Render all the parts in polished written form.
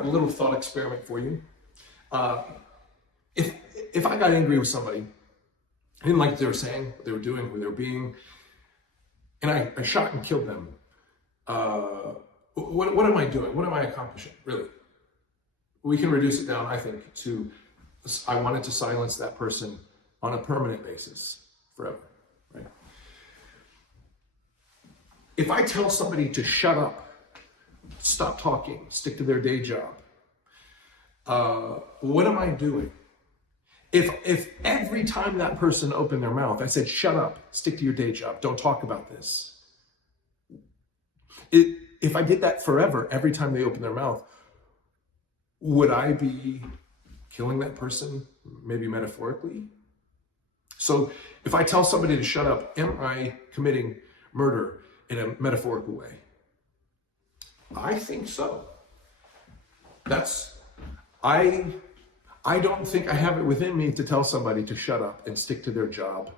Got a little thought experiment for you. If I got angry with somebody, I didn't like what they were saying, what they were doing, who they were being, and I shot and killed them, what am I doing? What am I accomplishing, really? We can reduce it down, I think, to I wanted to silence that person on a permanent basis, forever, right? If I tell somebody to shut up, stop talking, stick to their day job, what am I doing? If every time that person opened their mouth, I said, shut up, stick to your day job, don't talk about this. If I did that forever, every time they open their mouth, would I be killing that person, maybe metaphorically? So if I tell somebody to shut up, am I committing murder in a metaphorical way? I think so. I don't think I have it within me to tell somebody to shut up and stick to their job.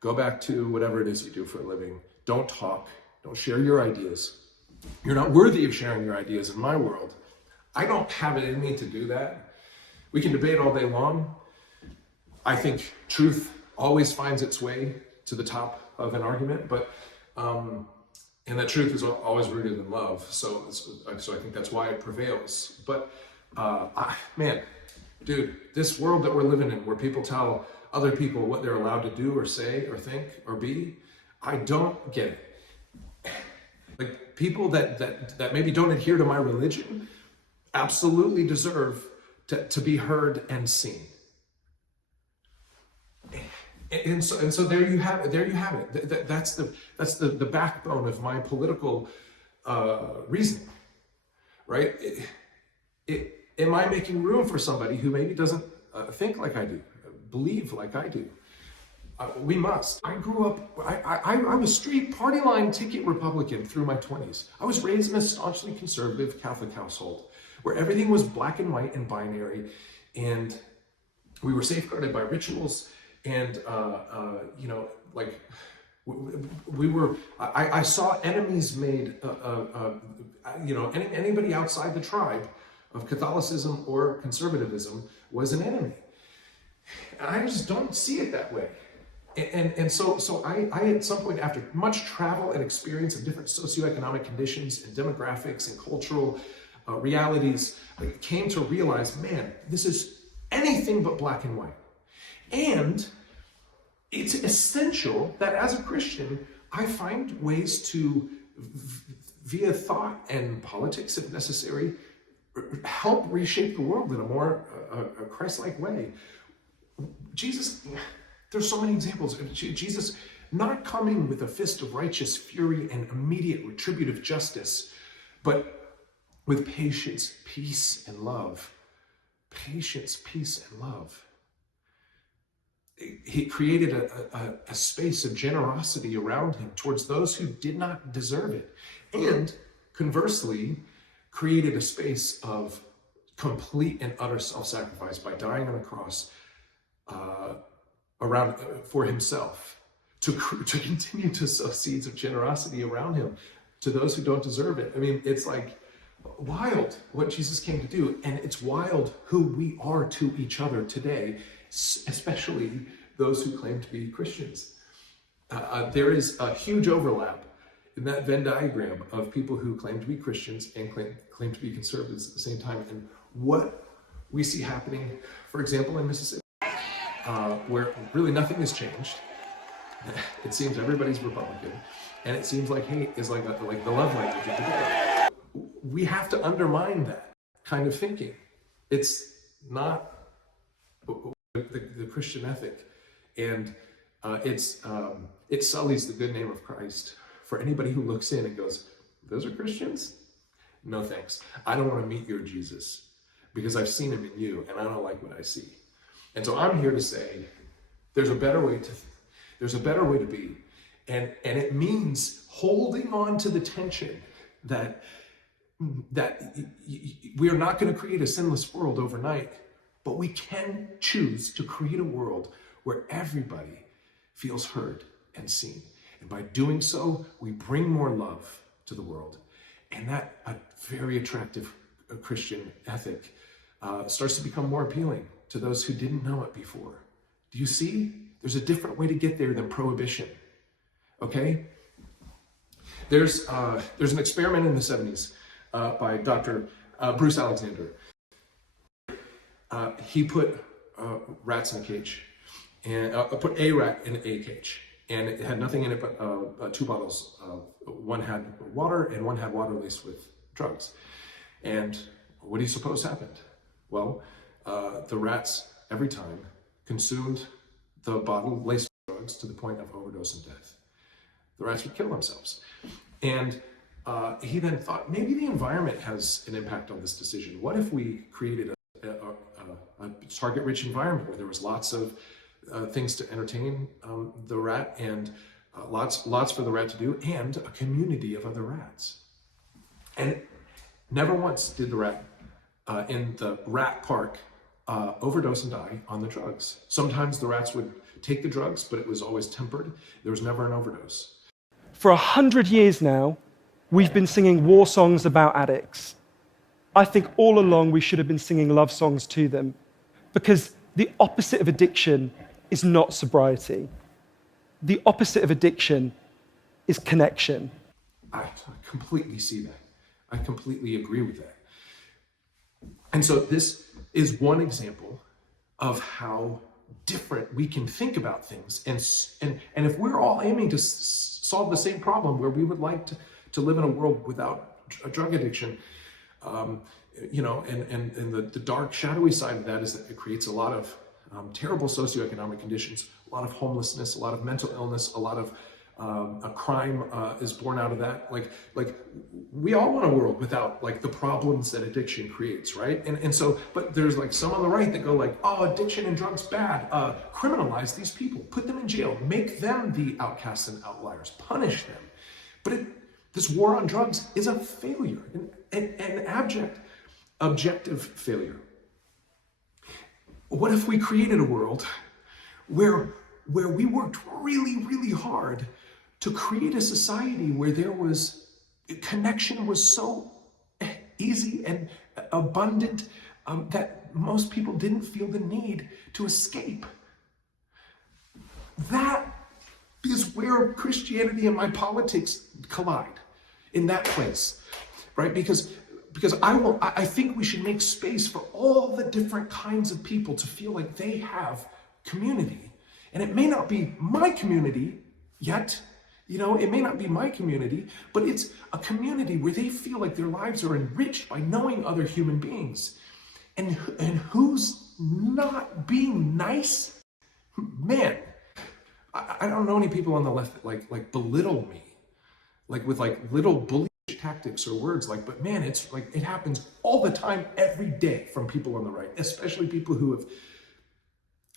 Go back to whatever it is you do for a living. Don't talk. Don't share your ideas. You're not worthy of sharing your ideas in my world. I don't have it in me to do that. We can debate all day long. I think truth always finds its way to the top of an argument, but and that truth is always rooted in love. So I think that's why it prevails. But man, dude, this world that we're living in, where people tell other people what they're allowed to do or say or think or be, I don't get it. Like, people that maybe don't adhere to my religion absolutely deserve to be heard and seen. And so there you have it. That's the backbone of my political reasoning, right? Am I making room for somebody who maybe doesn't think like I do, believe like I do? We must. I grew up, I was street party line ticket Republican through my 20s. I was raised in a staunchly conservative Catholic household where everything was black and white and binary, and we were safeguarded by rituals, and I saw enemies made, anybody outside the tribe of Catholicism or conservatism was an enemy. And I just don't see it that way. And so I at some point, after much travel and experience of different socioeconomic conditions and demographics and cultural realities, I came to realize, man, this is anything but black and white. And it's essential that as a Christian, I find ways to, via thought and politics if necessary, help reshape the world in a more Christ-like way. Jesus, there's so many examples of Jesus not coming with a fist of righteous fury and immediate retributive justice, but with patience, peace, and love. Patience, peace, and love. He created a space of generosity around him towards those who did not deserve it. And conversely, created a space of complete and utter self-sacrifice by dying on a cross for himself, to continue to sow seeds of generosity around him to those who don't deserve it. I mean, it's like wild what Jesus came to do, and it's wild who we are to each other today, especially those who claim to be Christians. There is a huge overlap in that Venn diagram of people who claim to be Christians and claim to be conservatives at the same time. And what we see happening, for example, in Mississippi, where really nothing has changed. It seems everybody's Republican, and it seems like hate is like the love language of the day. We have to undermine that kind of thinking. It's not the Christian ethic, and it sullies the good name of Christ for anybody who looks in and goes, those are Christians? No thanks. I don't want to meet your Jesus because I've seen him in you and I don't like what I see. And so I'm here to say there's a better way to be. And it means holding on to the tension that we are not going to create a sinless world overnight, but we can choose to create a world where everybody feels heard and seen. And by doing so, we bring more love to the world. And that a very attractive Christian ethic starts to become more appealing to those who didn't know it before. Do you see? There's a different way to get there than prohibition. Okay? There's an experiment in the 70s by Dr. Bruce Alexander. He put rats in a cage, and put a rat in a cage, and it had nothing in it but 2 bottles. One had water, and one had water laced with drugs. And what do you suppose happened? Well, the rats every time consumed the bottle laced with drugs to the point of overdose and death. The rats would kill themselves. And he then thought, maybe the environment has an impact on this decision. What if we created a target-rich environment where there was lots of things to entertain the rat, and lots for the rat to do, and a community of other rats. And never once did the rat in the rat park overdose and die on the drugs. Sometimes the rats would take the drugs, but it was always tempered. There was never an overdose. For 100 years now, we've been singing war songs about addicts. I think all along we should have been singing love songs to them, because the opposite of addiction is not sobriety. The opposite of addiction is connection. I completely see that. I completely agree with that. And so this is one example of how different we can think about things. And if we're all aiming to solve the same problem, where we would like to live in a world without a drug addiction, and the dark, shadowy side of that is that it creates a lot of terrible socioeconomic conditions, a lot of homelessness, a lot of mental illness, a lot of crime is born out of that. Like we all want a world without like the problems that addiction creates, right? And so, but there's like some on the right that go like, oh, addiction and drugs bad. Criminalize these people, put them in jail, make them the outcasts and outliers, punish them. But this war on drugs is a failure, an abject, objective failure. What if we created a world where we worked really, really hard to create a society where connection was so easy and abundant that most people didn't feel the need to escape? That is where Christianity and my politics collide, in that place, right? Because I think we should make space for all the different kinds of people to feel like they have community. And it may not be my community yet, it may not be my community, but it's a community where they feel like their lives are enriched by knowing other human beings. And who's not being nice? Man, I don't know any people on the left that like belittle me, like with like little bullish tactics or words, but man, it's like it happens all the time, every day, from people on the right, especially people who have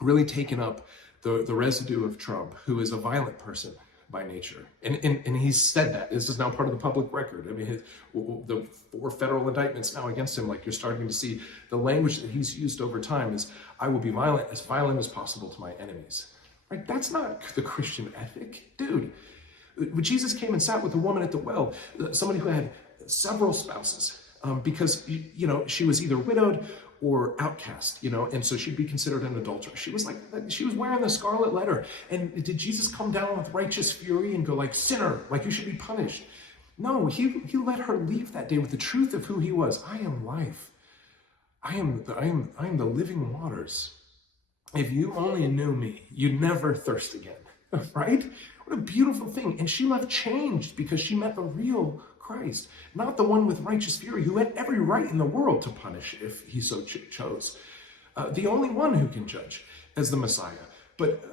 really taken up the residue of Trump, who is a violent person by nature. And he's said that. This is now part of the public record. I mean, the 4 federal indictments now against him, like you're starting to see the language that he's used over time is, I will be violent as possible to my enemies. Right? That's not the Christian ethic. Dude, when Jesus came and sat with a woman at the well, somebody who had several spouses, because, she was either widowed or outcast, and so she'd be considered an adulteress. She was wearing the scarlet letter. And did Jesus come down with righteous fury and go like, sinner, like you should be punished? No, he let her leave that day with the truth of who he was. I am life. I am the living waters. If you only knew me, you'd never thirst again, right? What a beautiful thing. And she left changed because she met the real Christ, not the one with righteous fury who had every right in the world to punish if he so chose. The only one who can judge as the Messiah. But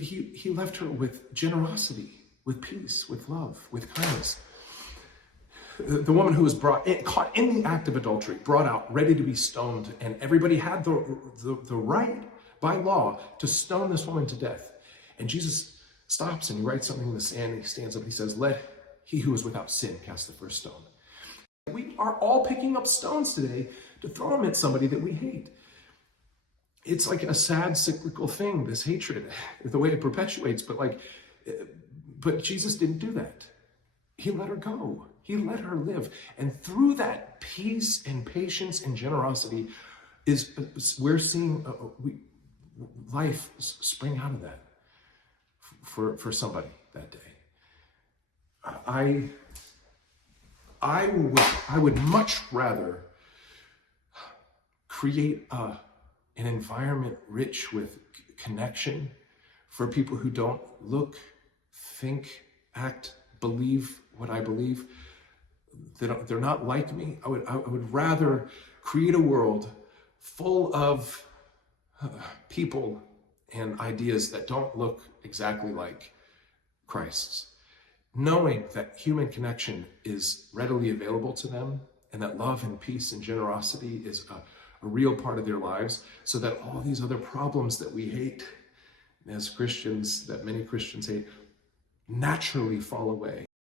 he left her with generosity, with peace, with love, with kindness. The woman who was caught in the act of adultery, brought out, ready to be stoned, and everybody had the right by law to stone this woman to death. And Jesus stops and he writes something in the sand, and he stands up and he says, let he who is without sin cast the first stone. We are all picking up stones today to throw them at somebody that we hate. It's like a sad cyclical thing, this hatred, the way it perpetuates, but Jesus didn't do that. He let her go. He let her live. And through that peace and patience and generosity we're seeing life spring out of that for somebody that day. I would much rather create an environment rich with connection for people who don't look, think, act, believe what I believe. They're not like me. I would rather create a world full of people and ideas that don't look exactly like Christ's, knowing that human connection is readily available to them and that love and peace and generosity is a real part of their lives, so that all these other problems that we hate as Christians, that many Christians hate, naturally fall away